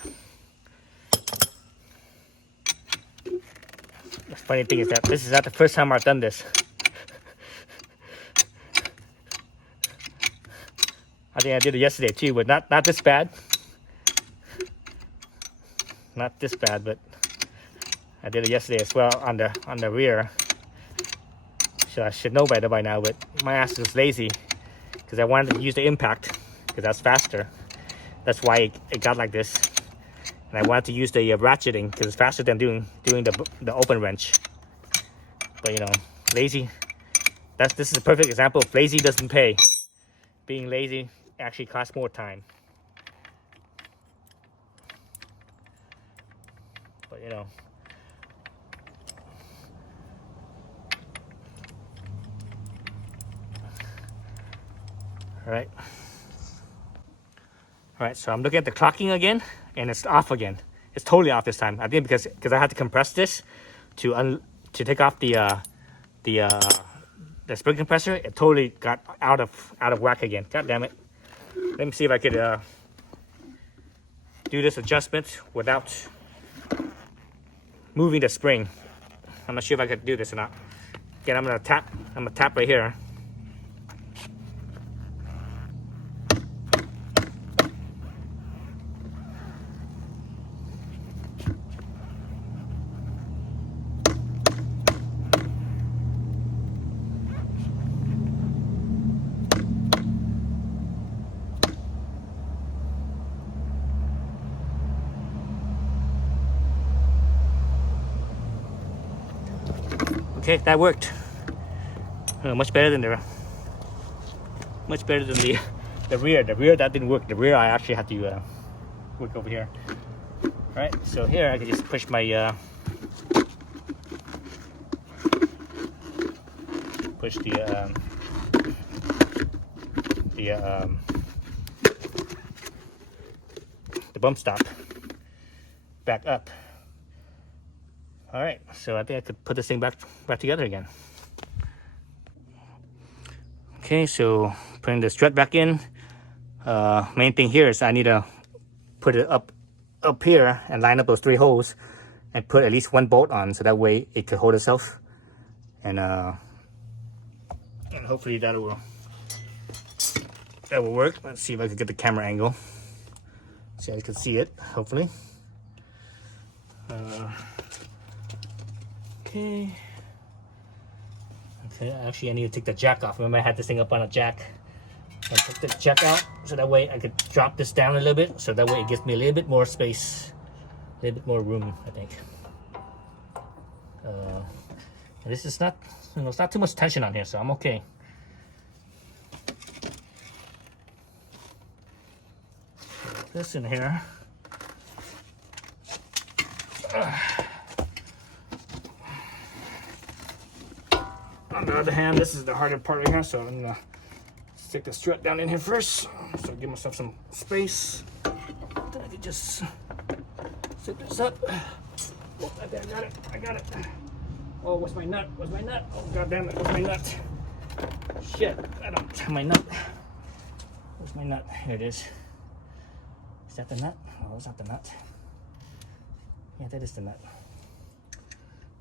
The funny thing is that this is not the first time I've done this. I think I did it yesterday too, but not this bad. Not this bad, but I did it yesterday as well on the rear. So I should know better by now, but my ass was lazy because I wanted to use the impact because that's faster. That's why it got like this. and I wanted to use the ratcheting because it's faster than doing the open wrench. But you know, lazy. This is a perfect example of lazy doesn't pay. Being lazy actually costs more time. But you know. All right, so I'm looking at the clocking again, and it's off again. It's totally off this time. I think because I had to compress this to take off the spring compressor. It totally got out of whack again. God damn it! Let me see if I could do this adjustment without moving the spring. I'm not sure if I could do this or not. Again, I'm gonna tap right here. Okay, that worked. Much better than the rear. The rear that didn't work. The rear I actually had to work over here. All right, so here I can just push my the bump stop back up. All right, so I think I could put this thing back together again. Okay, so putting the strut back in. Main thing here is I need to put it up here and line up those 3 holes and put at least 1 bolt on, so that way it could hold itself. And hopefully that will work. Let's see if I can get the camera angle. So I can see it, hopefully. Okay, actually I need to take the jack off. Remember I had this thing up on a jack. I took the jack out so that way I could drop this down a little bit, so that way it gives me a little bit more space, a little bit more room, I think. And this is not, you know, it's not too much tension on here, so I'm okay. Put this in here. On the other hand, this is the harder part right here, so I'm gonna stick the strut down in here first, so give myself some space. Then I can just zip this up. Oh, I think I got it. Oh, what's my nut? Oh, god damn it, what's my nut? Shit, I don't have my nut. Where's my nut? Here it is. Is that the nut? Oh, that's not the nut. Yeah, that is the nut.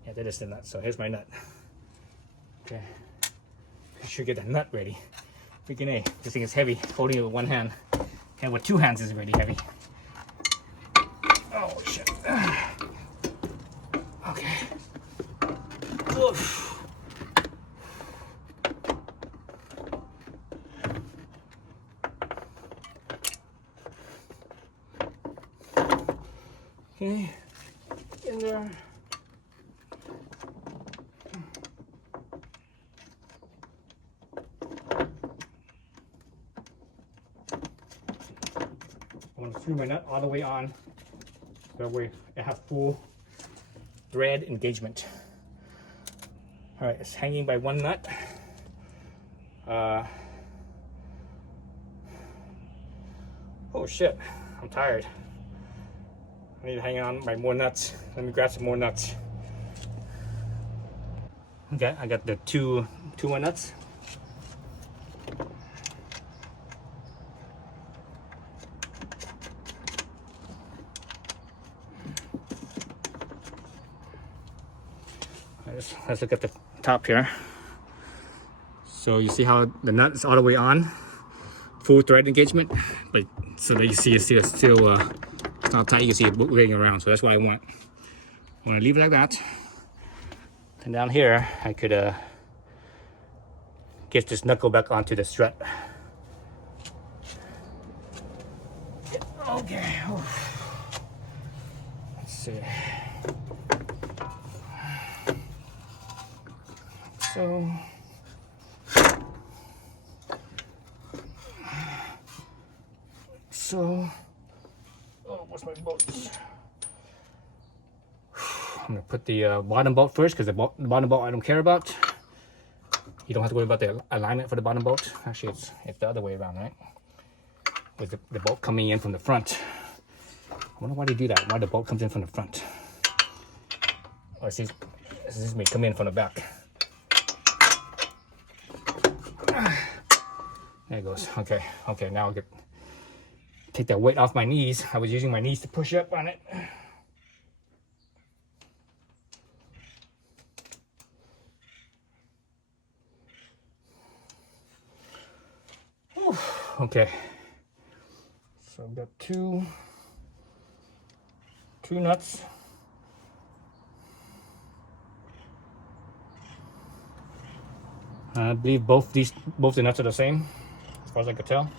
Yeah, that is the nut, so here's my nut. Okay, I should get that nut ready. Freaking A, this thing is heavy. Holding it with 1 hand. And with 2 hands is really heavy. Oh shit. Okay. Oof. Okay, in there. I'm going to screw my nut all the way on, that way I have full thread engagement. All right, it's hanging by 1 nut. Oh shit, I'm tired. I need to hang on by more nuts. Let me grab some more nuts. Okay, I got the two more nuts. Let's look at the top here. So you see how the nut is all the way on, full thread engagement, but so that you see it's still it's not tight. You see it wiggling around, so that's what I want. I want to leave it like that. And down here, I could get this knuckle back onto the strut. Okay. see. So oh, what's my bolts? I'm gonna put the bottom bolt first because the bottom bolt I don't care about. You don't have to worry about the alignment for the bottom bolt. Actually, it's the other way around, right? With the bolt coming in from the front. I wonder why they do that. Why the bolt comes in from the front? Or is this may come in from the back? There it goes. Okay. Now I'll take that weight off my knees. I was using my knees to push up on it. Okay, so I've got two nuts. I believe both the nuts are the same, as far as I could tell.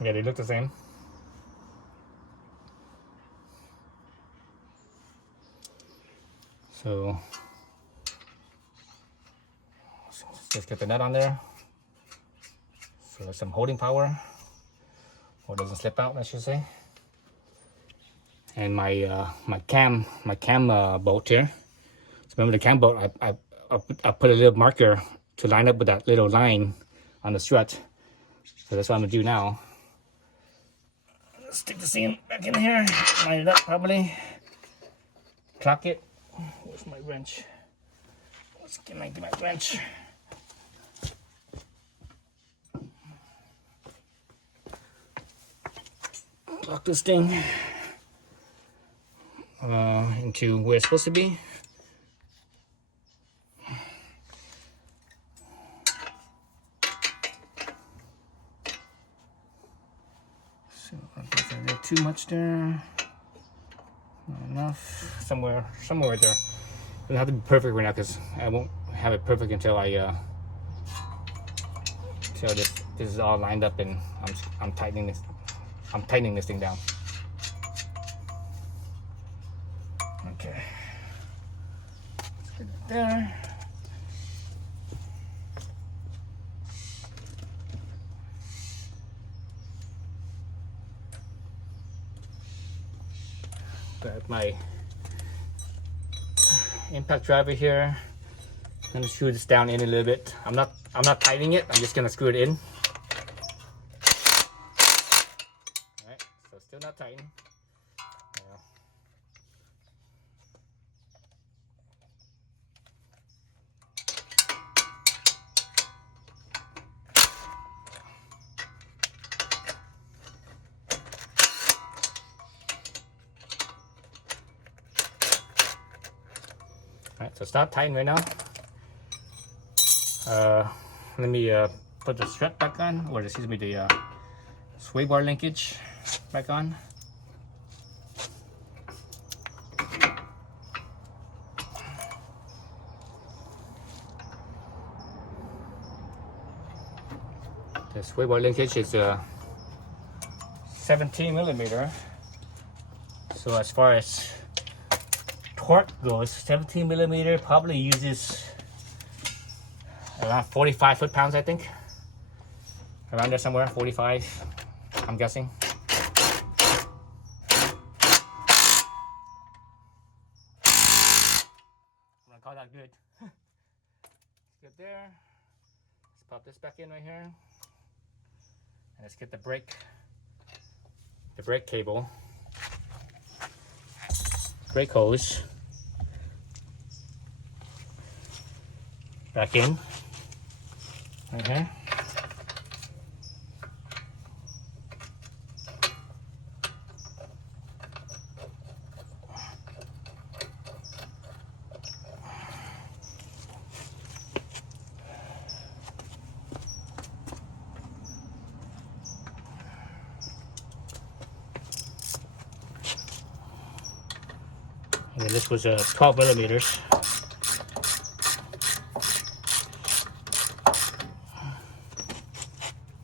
Yeah, they look the same. So let's get the nut on there. So there's some holding power, or it doesn't slip out, I should say. And my cam bolt here. So remember the cam bolt, I put a little marker to line up with that little line on the strut. So that's what I'm gonna do now. Stick the seam back in here, line it up properly, clock it. Where's my wrench? Let's get my wrench. Lock this thing into where it's supposed to be. So I guess I did too much there. Not enough. Somewhere right there. It doesn't have to be perfect right now because I won't have it perfect until this is all lined up and I'm tightening this. I'm tightening this thing down. Okay. Let's get it there. Got my impact driver here. I'm gonna screw this down in a little bit. I'm not tightening it. I'm just gonna screw it in. Still not tighten. Yeah. Alright, so stop tightening right now. Let me put the strut back on, or excuse me, the sway bar linkage back on. The sway bar linkage is 17 millimeter. So as far as torque goes, 17 millimeter probably uses around 45 foot-pounds, I think. Around there somewhere, 45, I'm guessing. I'm gonna call that good. Good there. Let's pop this back in right here. And let's get the brake cable, brake hose back in right here. And this was 12 millimeters.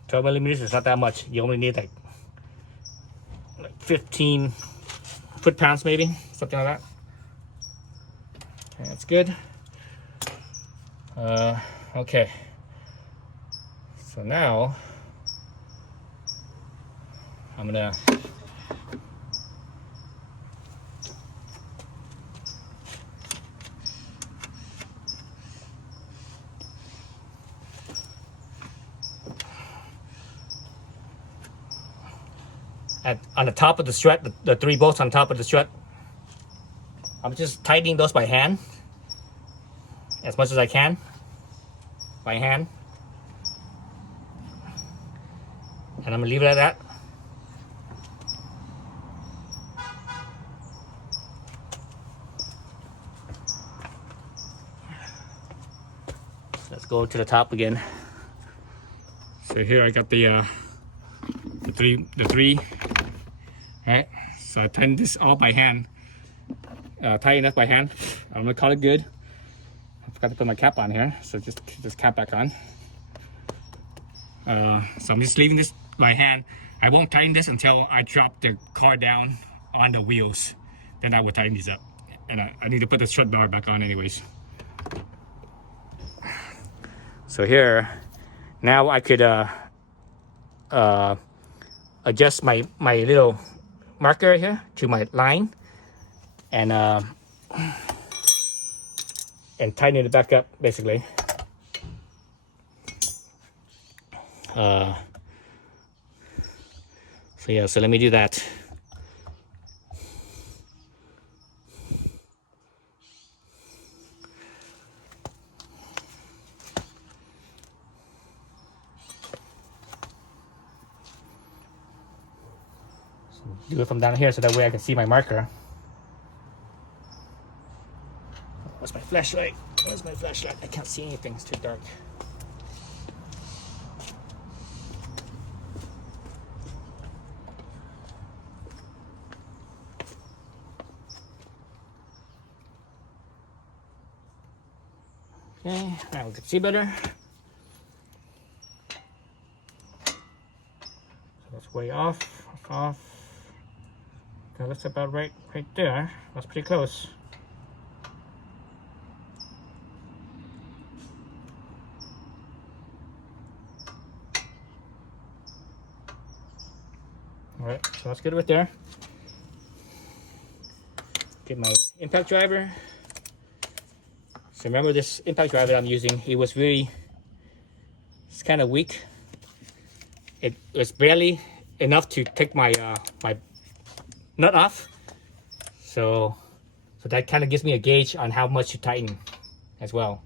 $12 millimeters is not that much. You only need like 15 foot-pounds maybe, something like that. Okay, that's good. Okay. So now I'm gonna on the top of the strut, the 3 bolts on top of the strut, I'm just tightening those by hand as much as I can, by hand, and I'm gonna leave it at that. Let's go to the top again. So here I got the three. Alright, so I tighten this all by hand. Tighten it by hand. I'm gonna call it good. I forgot to put my cap on here, so just keep this cap back on. So I'm just leaving this by hand. I won't tighten this until I drop the car down on the wheels. Then I will tighten these up. And I need to put the strut bar back on anyways. So here, now I could adjust my little marker here to my line and tighten it back up basically. So yeah, so let me do that. Do it from down here so that way I can see my marker. Where's my flashlight? Where's my flashlight? I can't see anything, it's too dark. Okay, now we can see better. So that's way off. Okay, that's about right there. That's pretty close. All right, so that's good right there. Get my impact driver. So remember this impact driver that I'm using, it's kind of weak. It was barely enough to take my my nut off. So that kind of gives me a gauge on how much to tighten as well.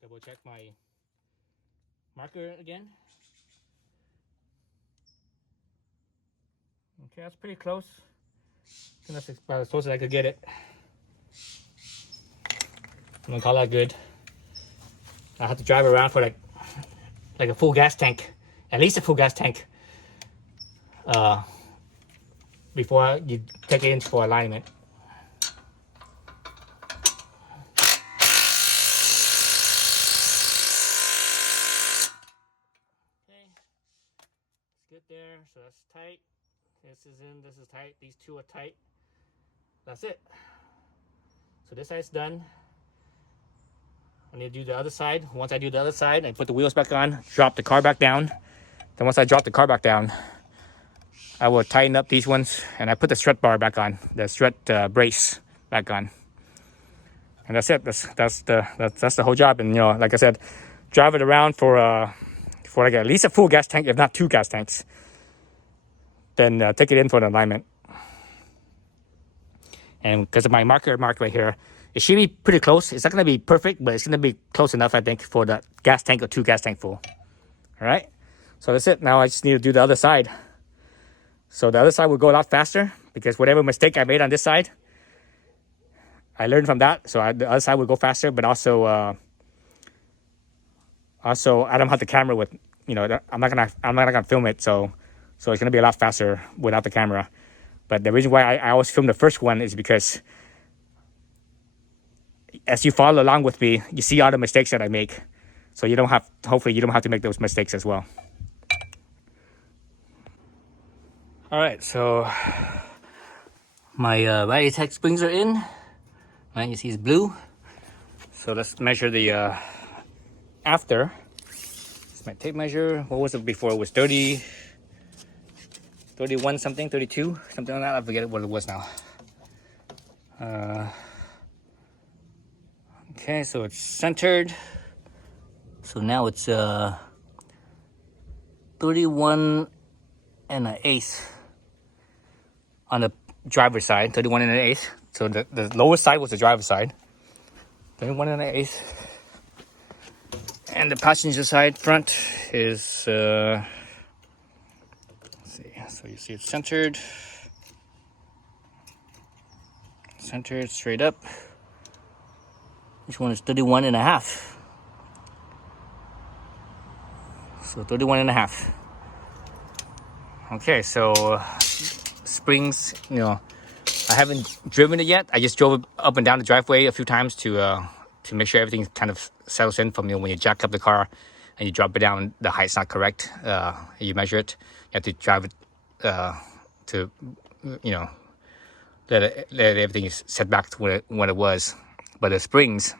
Double check my marker again. Okay, that's pretty close. And that's about as close as I could get it. I'm gonna call that good. I have to drive around for like a full gas tank, at least a full gas tank, before you take it in for alignment. Okay, it's good there. So that's tight. This is in. This is tight. These two are tight. That's it. So this side's done. I need to do the other side. Once I do the other side, I put the wheels back on, drop the car back down. Then once I drop the car back down, I will tighten up these ones, and I put the strut bar back on, the strut brace back on, and that's it. That's the whole job. And you know, like I said, drive it around for like at least a full gas tank, if not 2 gas tanks. Then take it in for an alignment. And because of my marker marked right here, it should be pretty close. It's not going to be perfect, but it's going to be close enough, I think, for the gas tank or 2 gas tank full. All right, so that's it. Now I just need to do the other side. So the other side will go a lot faster because whatever mistake I made on this side, I learned from that. So the other side will go faster, but also I don't have the camera with, you know, I'm not gonna film it, so it's gonna be a lot faster without the camera. But the reason why I always film the first one is because as you follow along with me, you see all the mistakes that I make. So you don't have, hopefully you don't have to make those mistakes as well. All right, so my Rallitek springs are in. Right, you see it's blue. So let's measure the after. It's my tape measure. What was it before? It was 30, 31 something, 32, something like that. I forget what it was now. Okay, so it's centered. So now it's 31 and an eighth on the driver's side, 31 and an eighth. So the lower side was the driver's side, 31 and an eighth. And the passenger side front is, let's see, so you see it's centered straight up. This one is 31 and a half. So 31 and a half. Okay, so springs, you know, I haven't driven it yet. I just drove it up and down the driveway a few times to make sure everything kind of settles in from, you know, when you jack up the car and you drop it down, the height's not correct. You measure it, you have to drive it to, you know, let everything is set back to what it was. But the springs,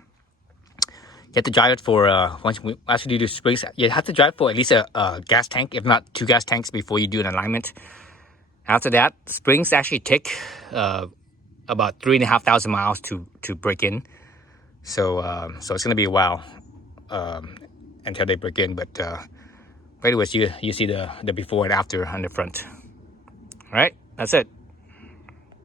you have to drive it for, once we actually do springs, you have to drive for at least a gas tank, if not 2 gas tanks before you do an alignment. After that, springs actually take about 3,500 miles to break in. So so it's going to be a while until they break in. But anyways, you see the before and after on the front. All right, that's it.